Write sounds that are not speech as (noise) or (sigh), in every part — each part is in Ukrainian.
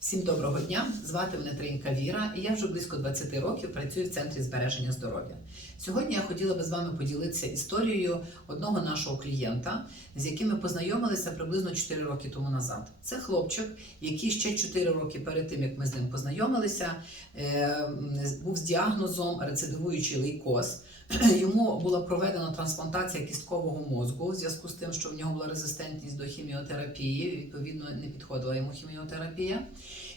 Всім доброго дня! Звати мене Тринька Віра, і я вже близько 20 років працюю в центрі збереження здоров'я. Сьогодні я хотіла би з вами поділитися історією одного нашого клієнта, з яким ми познайомилися приблизно 4 роки тому назад. Це хлопчик, який ще 4 роки перед тим, як ми з ним познайомилися, е, був з діагнозом рецидивуючий лейкоз. (clears throat) Йому була проведена трансплантація кісткового мозку в зв'язку з тим, що в нього була резистентність до хіміотерапії. Відповідно, не підходила йому хіміотерапія.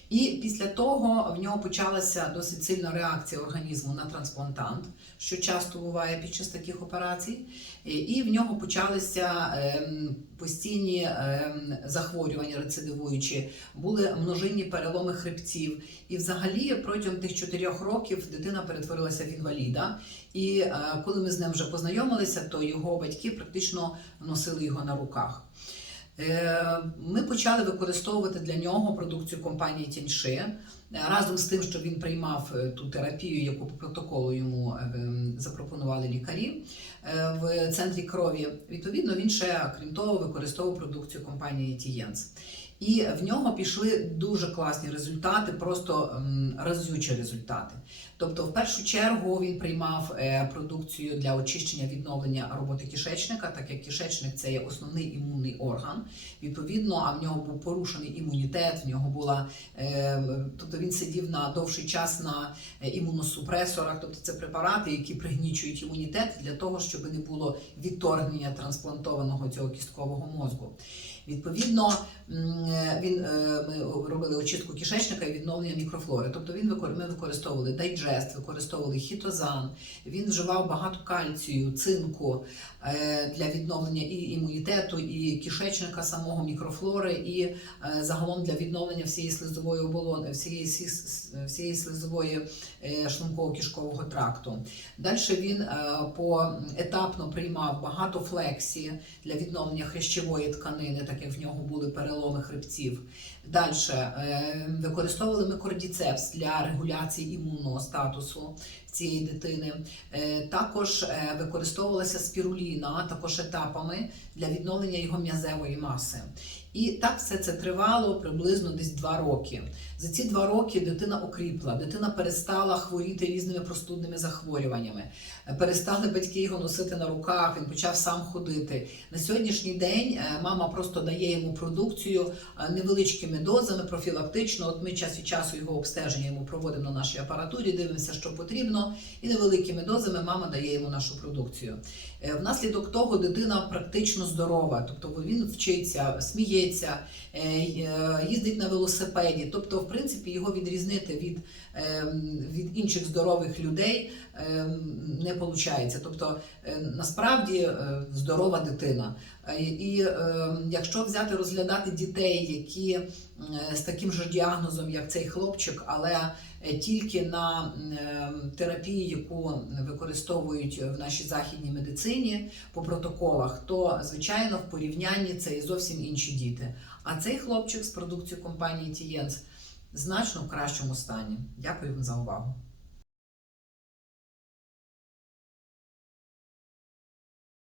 І після того в нього почалася досить сильна реакція організму на трансплантант, що часто буває під час таких операцій. І- І в нього почалися ем, постійні ем, захворювання рецидивуючі, були множинні переломи хребців. І взагалі протягом тих чотирьох років дитина перетворилася в інваліда. І е, коли ми з ним вже познайомилися, то його батьки практично носили його на руках. Е, Ми почали використовувати для нього продукцію компанії Тяньши. Е, Разом з тим, що він приймав е, ту терапію, яку по протоколу йому е, ем, запропонували лікарі в центрі крові. Відповідно, він ще, крім того, використовував продукцію компанії Тієнс. І в нього пішли дуже класні результати, просто ем, разючі результати. Тобто, в першу чергу він приймав продукцію для очищення відновлення роботи кишечника, так як кишечник це є основний імунний орган. Відповідно, а в нього був порушений імунітет, в нього була тобто він сидів на довший час на е, імуносупресорах, тобто це препарати, які пригнічують імунітет для того, щоб не було відторгнення трансплантованого цього кісткового мозку. Відповідно, він е, ми робили очистку кишечника і відновлення мікрофлори. Тобто він ми використовували дайджест, використовували хітозан. Він вживав багато кальцію, цинку е, для відновлення і імунітету, і кишечника самого мікрофлори, і е, загалом для відновлення всієї слизової оболони, всієї всієї слизової шлунково-кишкового тракту. Далі він поетапно приймав багато флексі для відновлення хрящової тканини, так як в нього були переломи хребців. Далі використовували ми кордіцепс для регуляції імунного статусу цієї дитини. Е, Також е, використовувалася спіруліна, також етапами для відновлення його м'язевої маси. І так все це тривало приблизно десь два роки. За ці два роки дитина окріпла, дитина перестала хворіти різними простудними захворюваннями. Е, Перестали батьки його носити на руках, він почав сам ходити. На сьогоднішній день е, мама просто дає йому продукцію е, невеличкими дозами, профілактично. От ми час від часу його обстеження проводимо на нашій апаратурі, дивимося, що потрібно, і невеликими дозами мама дає йому нашу продукцію. Е, Внаслідок того дитина практично здорова, тобто він вчиться, сміється, е, їздить на велосипеді. Тобто, в принципі, його відрізнити від, ем, від інших здорових людей ем, не виходить. Тобто, насправді здорова дитина. І е, якщо взяти розглядати дітей, які е, з таким же діагнозом, як цей хлопчик, але е, тільки на е, терапії, яку використовують в нашій західній медицині по протоколах, то звичайно в порівнянні це і зовсім інші діти. А цей хлопчик з продукцією компанії Тієнс значно в кращому стані. Дякую вам за увагу.